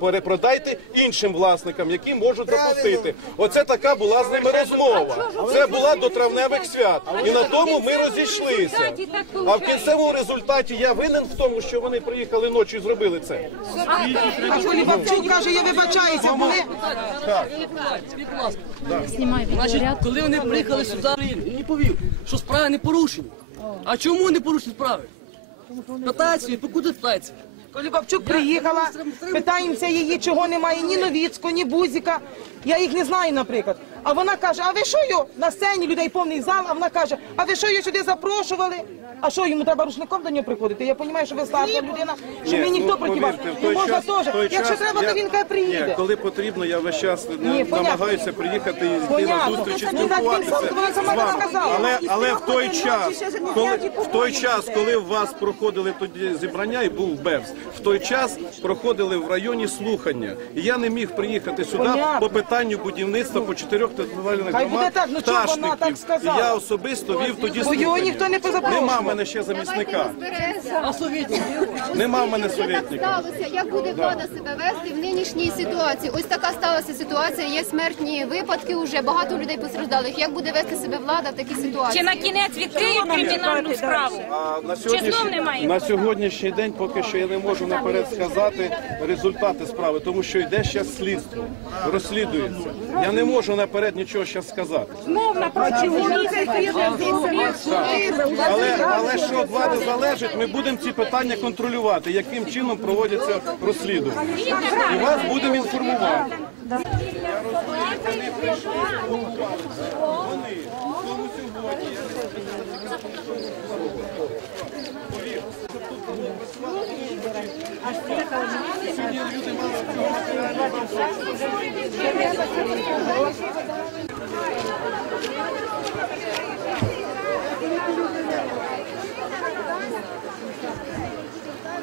Перепродайте іншим власникам, які можуть запустити. Оце така була з ними розмова. Це була до травневих свят, і на тому ми розійшлися. А в кінцевому результаті я винен в тому, що вони приїхали ночі і зробили це. А коли Бабчук каже, я вибачаюся. Коли Значить, коли вони приїхали сюди, не повів, що справи не порушена. А чому не порушені справи? Питаються, покуди питаються. Олібабчук приїхала. Питаємося її, чого немає, ні Новіцького, ні Бузіка. Я їх не знаю, наприклад. А вона каже: А ви що на сцені людей повний зал? А вона каже: А ви що сюди запрошували? А що йому треба рушником до нього приходити? Я розумію, що ви старша людина, що Ні, мені ніхто ну, проти вас. повірте, Можна теж. Якщо час треба, я- то він хай Ні, коли потрібно, я весь час на- ну, Ні, понятно. намагаюся приїхати і на зустрічі, спілкуватися. Але, але в той час, коли в той час, коли у вас проходили тоді зібрання і був Бевс, в той час проходили в районі слухання. І я не міг приїхати сюди Понятно. по питанню будівництва по чотирьох територіальних Хай буде так, ну чого вона так пташників. І я особисто вів тоді Бо його ніхто не позапрошував мене ще замісника. А Нема в мене совєтника. сталося, як буде влада себе вести в нинішній ситуації. Ось така сталася ситуація. Є смертні випадки. Уже багато людей постраждалих. Як буде вести себе влада в такій ситуації Чи на кінець відкриє кримінальну справу? А на знов немає? на сьогоднішній день поки що я не можу наперед сказати результати справи, тому що йде ще слідство, розслідується. Я не можу наперед нічого ще сказати. Мовна проти вулиці. Але але що від влади залежить, ми будемо ці питання контролювати, яким чином проводяться розслідування. І вас будемо інформувати. Сьогодні люди мали цього матеріального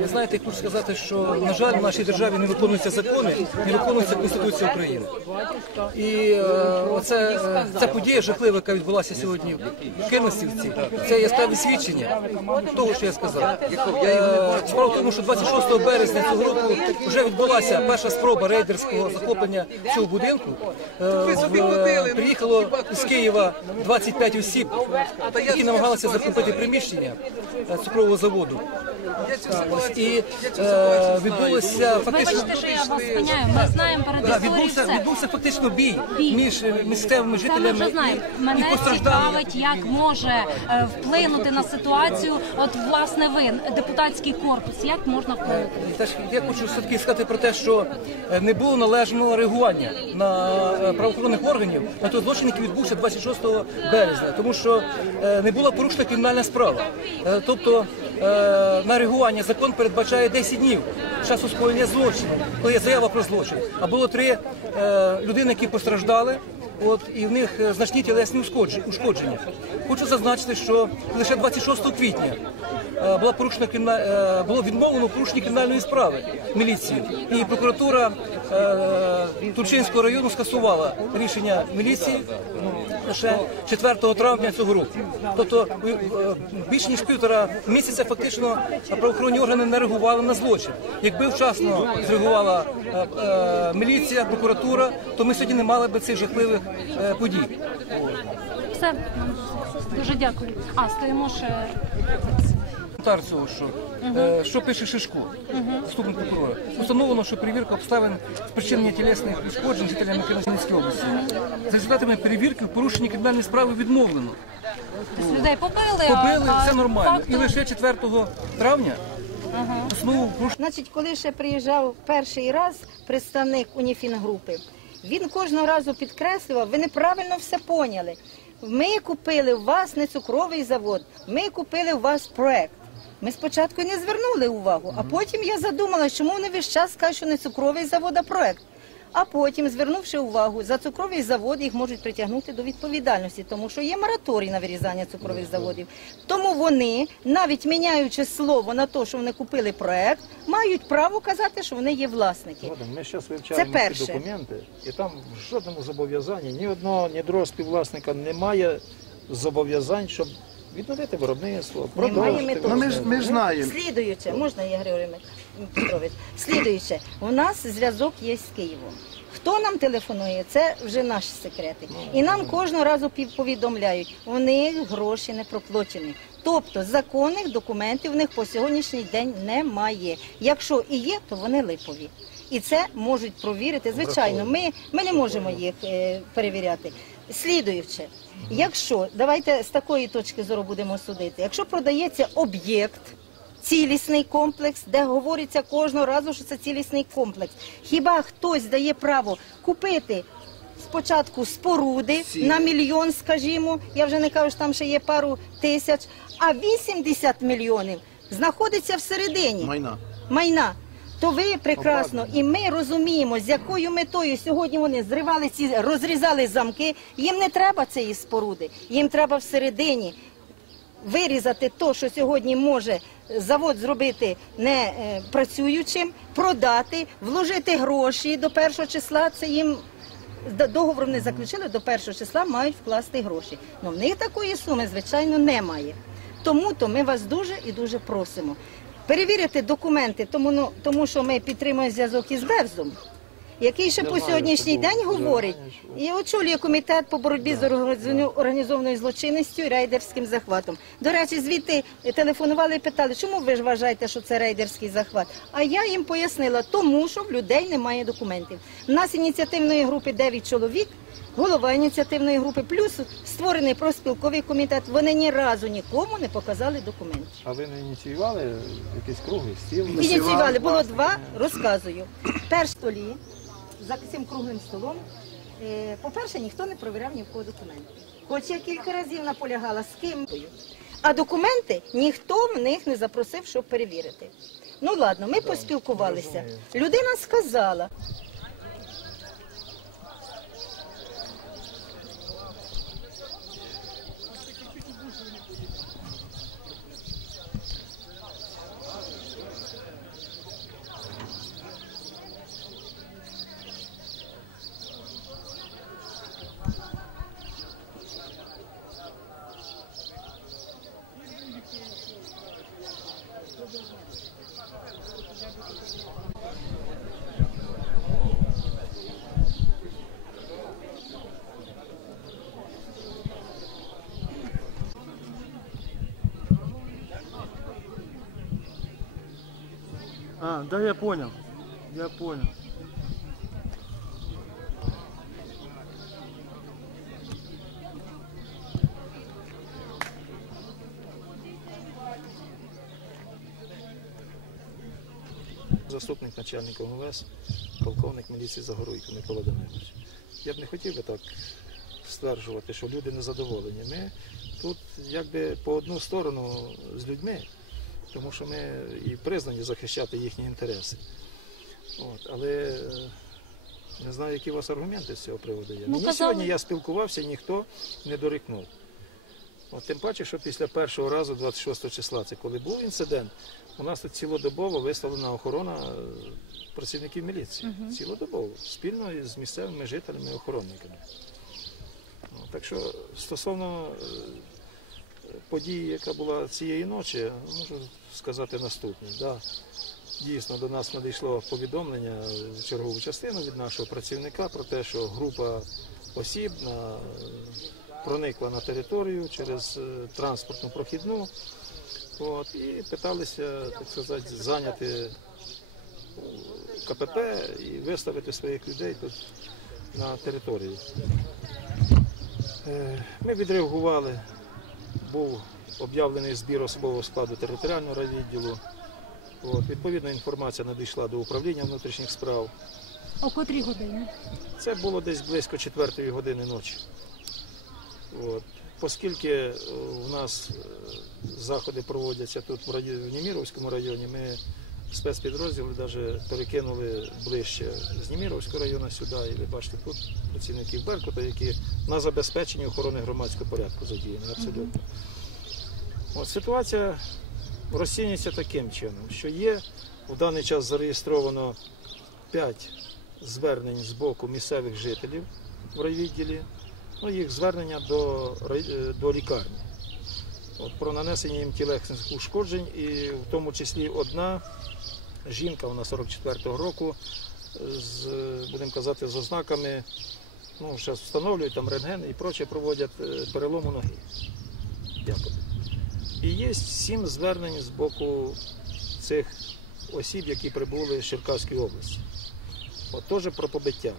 Ви знаєте, я хочу сказати, що на жаль, в нашій державі не виконуються закони, не виконується конституція України. І е, оце е, ця подія жахлива, яка відбулася сьогодні в Кимосівці. Це є свідчення того, що я сказав. Е, справа в тому, що 26 березня цього року вже відбулася перша спроба рейдерського захоплення цього будинку. Ну, приїхало з Києва 25 осіб, які намагалися захопити приміщення цукрового заводу і е, відбулося фактично Вибачте, що я вас спиняю. Ми знаємо перед да, відбувся, відбувся фактично бій, Бій. між е, місцевими Це ми вже знаємо. і- і Мене цікавить, як може е, вплинути на ситуацію. От власне ви депутатський корпус, як можна вплинути? Е, теж я хочу все-таки сказати про те, що не було належного реагування на правоохоронних органів на той злочин, який відбувся 26 березня, тому що не була порушена кримінальна справа. Тобто Е, на реагування закон передбачає 10 днів часу скоєння злочину, коли є заява про злочин. А було три е, людини, які постраждали от і в них е, значні тілесні ушкодження. Хочу зазначити, що лише 26 квітня е, була порушена криміна... Е, було відмовлено порушення кримінальної справи міліції, і прокуратура Турчинського району скасувала рішення міліції ну, лише 4 травня цього року. Тобто більше ніж півтора місяця фактично правоохоронні органи не реагували на злочин. Якби вчасно зреагувала міліція, прокуратура, то ми сьогодні не мали би цих жахливих Е, подій. Все дуже дякую. А стоїмо ще. Коментар що е, що пише Шишко, заступник прокурора, установлено, що перевірка обставин спричинення тілесних ушкоджень жителями Херсонської області. За результатами перевірки в порушенні кримінальної справи відмовлено. Тобто людей побили, Побили, а- це нормально. факти- І лише 4 травня знову порушення. Значить, коли ще приїжджав перший раз представник Уніфінгрупи, він кожного разу підкреслював, ви неправильно все поняли. Ми купили у вас не цукровий завод, ми купили у вас проект. Ми спочатку не звернули увагу, а потім я задумала, чому вони весь час кажуть, що не цукровий завод, а проект. А потім, звернувши увагу, за цукровий завод їх можуть притягнути до відповідальності, тому що є мораторій на вирізання цукрових заводів. Тому вони, навіть міняючи слово на те, що вони купили проект, мають право казати, що вони є власники. Ми зараз вивчаємо ці документи, і там в жодному зобов'язанні ні одного, ні другого співвласника немає зобов'язань, щоб відновити виробництво, продовжити. Ну, ми, ж ну, знаємо. Слідуються, можна я говорю, Петрович. Слідуюче, у нас зв'язок є з Києвом. Хто нам телефонує, це вже наші секрети. Ну, і нам кожного разу повідомляють, вони гроші не проплочені. Тобто законних документів в них по сьогоднішній день немає. Якщо і є, то вони липові. І це можуть провірити. Звичайно, ми, ми не можемо їх е, перевіряти. Слідуючи, якщо давайте з такої точки зору будемо судити, якщо продається об'єкт цілісний комплекс, де говориться кожного разу, що це цілісний комплекс. Хіба хтось дає право купити? Спочатку споруди Сі. на мільйон, скажімо, я вже не кажу, що там ще є пару тисяч, а 80 мільйонів знаходиться всередині майна. майна. То ви прекрасно, і ми розуміємо, з якою метою сьогодні вони зривали ці розрізали замки. Їм не треба цієї споруди, їм треба всередині вирізати то, що сьогодні може завод зробити не е, працюючим, продати, вложити гроші до першого числа. Це їм договором не заключили до першого числа, мають вкласти гроші. Ну в них такої суми, звичайно, немає. Тому то ми вас дуже і дуже просимо перевірити документи, тому ну, тому що ми підтримуємо зв'язок із Берзом який ще по сьогоднішній день говорить і очолює комітет по боротьбі з організованою злочинністю і рейдерським захватом. До речі, звідти телефонували і питали, чому ви ж вважаєте, що це рейдерський захват? А я їм пояснила, тому що в людей немає документів. У нас ініціативної групи 9 чоловік. Голова ініціативної групи плюс створений профспілковий комітет. Вони ні разу нікому не показали документи. А ви не ініціювали якийсь круглий стіл? Ініціювали. Було два. Розказую. Перш столі за цим круглим столом. Е, по-перше, ніхто не провіряв ні в кого документи. Хоч я кілька разів наполягала з ким. А документи ніхто в них не запросив, щоб перевірити. Ну ладно, ми поспілкувалися. Людина сказала. да я понял. Я понял. Заступник начальника МВС, полковник міліції Загоруйко Микола Данилович. Я б не хотів би так стверджувати, що люди незадоволені. Ми тут якби по одну сторону з людьми тому що ми і признані захищати їхні інтереси. От, Але е, не знаю, які у вас аргументи з цього приводу є. Ну, Мені казали. сьогодні я спілкувався, ніхто не дорікнув. От Тим паче, що після першого разу, 26 числа, це коли був інцидент, у нас тут цілодобово виставлена охорона е, працівників міліції. Угу. Цілодобово, спільно з місцевими жителями і охоронниками. Так що стосовно е, події, яка була цієї ночі, можу сказати наступне. Да. Дійсно, до нас надійшло повідомлення в чергову частину від нашого працівника про те, що група осіб проникла на територію через е, транспортну прохідну от, і питалися так сказати, зайняти е, КПП і виставити своїх людей тут на територію. Е, ми відреагували був об'явлений збір особового складу територіального відділу. От, Відповідна інформація надійшла до управління внутрішніх справ. О котрій годині? Це було десь близько 4 години ночі. От. Оскільки е, в нас е, заходи проводяться тут в, районі, в Німіровському районі, ми спецпідрозділи навіть перекинули ближче з Німіровського району сюди, і бачите тут працівників Беркута, які на забезпеченні охорони громадського порядку задіяні абсолютно. От Ситуація розцінюється таким чином, що є в даний час зареєстровано 5 звернень з боку місцевих жителів в райвідділі, ну, їх звернення до, е, до лікарні. От, Про нанесення їм тілесних ушкоджень, і в тому числі одна жінка, вона 44-го року, з, будемо казати, з ознаками, ну, зараз встановлюють там рентген і проче проводять е, перелому ноги. Дякую. І є сім звернень з боку цих осіб, які прибули з Черкаської області. От теж про побиття.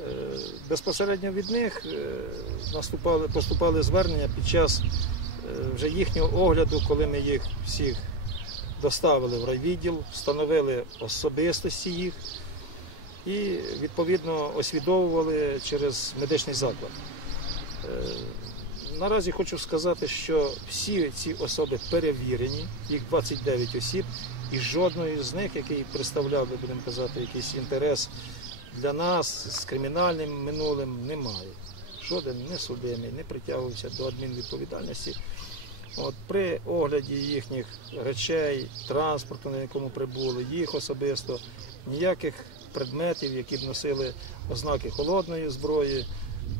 Е, безпосередньо від них е, поступали звернення під час вже їхнього огляду, коли ми їх всіх доставили в райвідділ, встановили особистості їх і відповідно освідовували через медичний заклад. Е, наразі хочу сказати, що всі ці особи перевірені, їх 29 осіб, і жодної з них, який представляв, би, будемо казати, якийсь інтерес для нас з кримінальним минулим, немає. Жоден не судимий, не притягувався до адмінвідповідальності. От При огляді їхніх речей, транспорту, на якому прибули, їх особисто, ніяких предметів, які б носили ознаки холодної зброї,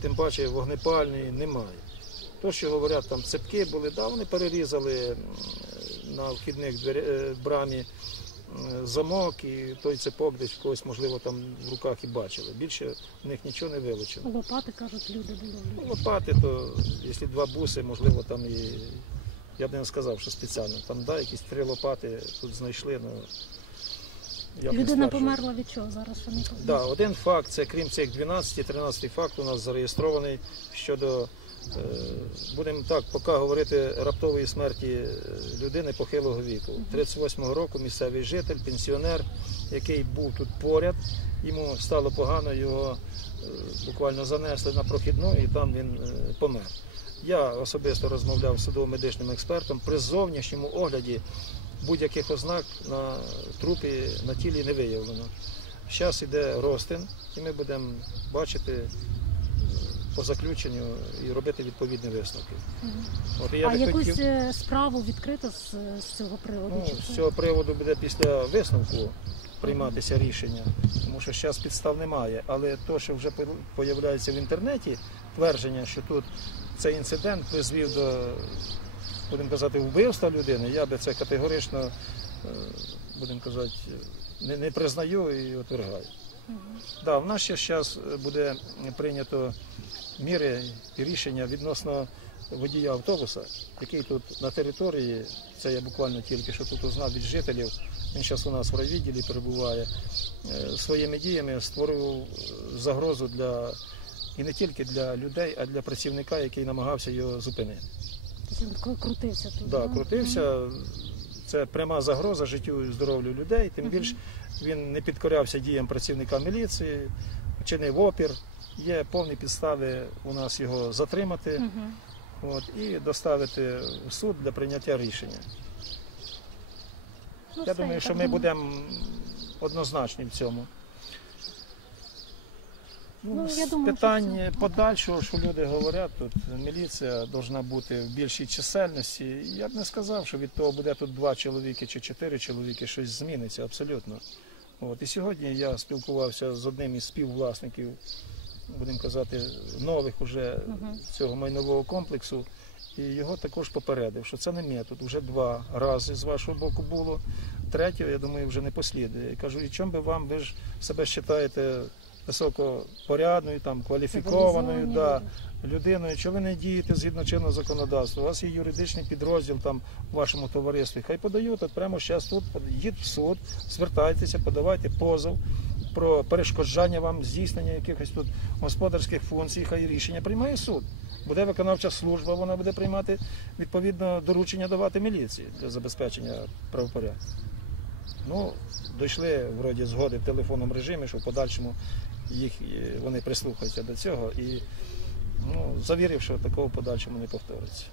тим паче вогнепальної, немає. То, що говорять, там цепки були, да, вони перерізали на вхідних е, брамі замок і той цепок десь когось, можливо, там в руках і бачили. Більше в них нічого не вилучено. Лопати кажуть, люди були. Ну, лопати, то якщо два буси, можливо, там і. Я б не сказав, що спеціально. Там да, якісь три лопати тут знайшли. Ну, я Людина померла від чого зараз? Вони Да, один факт, це крім цих 12, 13 факт у нас зареєстрований щодо, е, будемо так, поки говорити раптової смерті е, людини похилого віку. 38-го року місцевий житель, пенсіонер який був тут поряд. Йому стало погано, його е, буквально занесли на прохідну і там він е, помер. Я особисто розмовляв з судово-медичним експертом. При зовнішньому огляді будь-яких ознак на трупі на тілі не виявлено. Зараз йде розтин, і ми будемо бачити. Е, по заключенню і робити відповідні висновки. От, я а якусь хотів... справу відкрито з, з цього приводу? Ну, З цього приводу буде після висновку прийматися рішення, тому що зараз підстав немає. Але те, що вже з'являється в інтернеті, твердження, що тут цей інцидент призвів до, будемо казати, вбивства людини, я би це категорично, е, будемо казати, не, не признаю і отвергаю. Mm Да, в нас ще зараз буде прийнято міри і рішення відносно водія автобуса, який тут на території, це я буквально тільки що тут узнав від жителів, він зараз у нас в райвідділі перебуває, е, своїми діями створив е, загрозу для і не тільки для людей, а для працівника, який намагався його зупинити. Тобто він крутився тут. Да, крутився. Це пряма загроза життю і здоров'ю людей. Тим більше він не підкорявся діям працівника міліції, чинив опір. Є повні підстави у нас його затримати от, і доставити в суд для прийняття рішення. Ну, Я думаю, що ми будемо однозначні в цьому. Ну, ну, я думаю, питань що... подальшого, що люди говорять, тут міліція повинна бути в більшій чисельності. Я б не сказав, що від того буде тут два чоловіки чи чотири чоловіки, щось зміниться абсолютно. От. І сьогодні я спілкувався з одним із співвласників будемо казати, нових уже цього майнового комплексу. І його також попередив, що це не метод. Уже два рази з вашого боку було. Третього, я думаю, вже не послідує. Я кажу, і чим би вам, ви ж себе вважаєте високопорядною, там кваліфікованою да, людиною, чи ви не дієте згідно чинного законодавства? У вас є юридичний підрозділ там у вашому товаристві. Хай подають от прямо зараз тут, їдь в суд, звертайтеся, подавайте позов про перешкоджання вам здійснення якихось тут господарських функцій, хай рішення приймає суд. Буде виконавча служба, вона буде приймати відповідно доручення давати міліції для забезпечення правопорядку. Ну, дійшли вроді згоди в телефонному режимі, що в подальшому їх е, вони прислухаються до цього і ну, завірив, що такого в подальшому не повториться.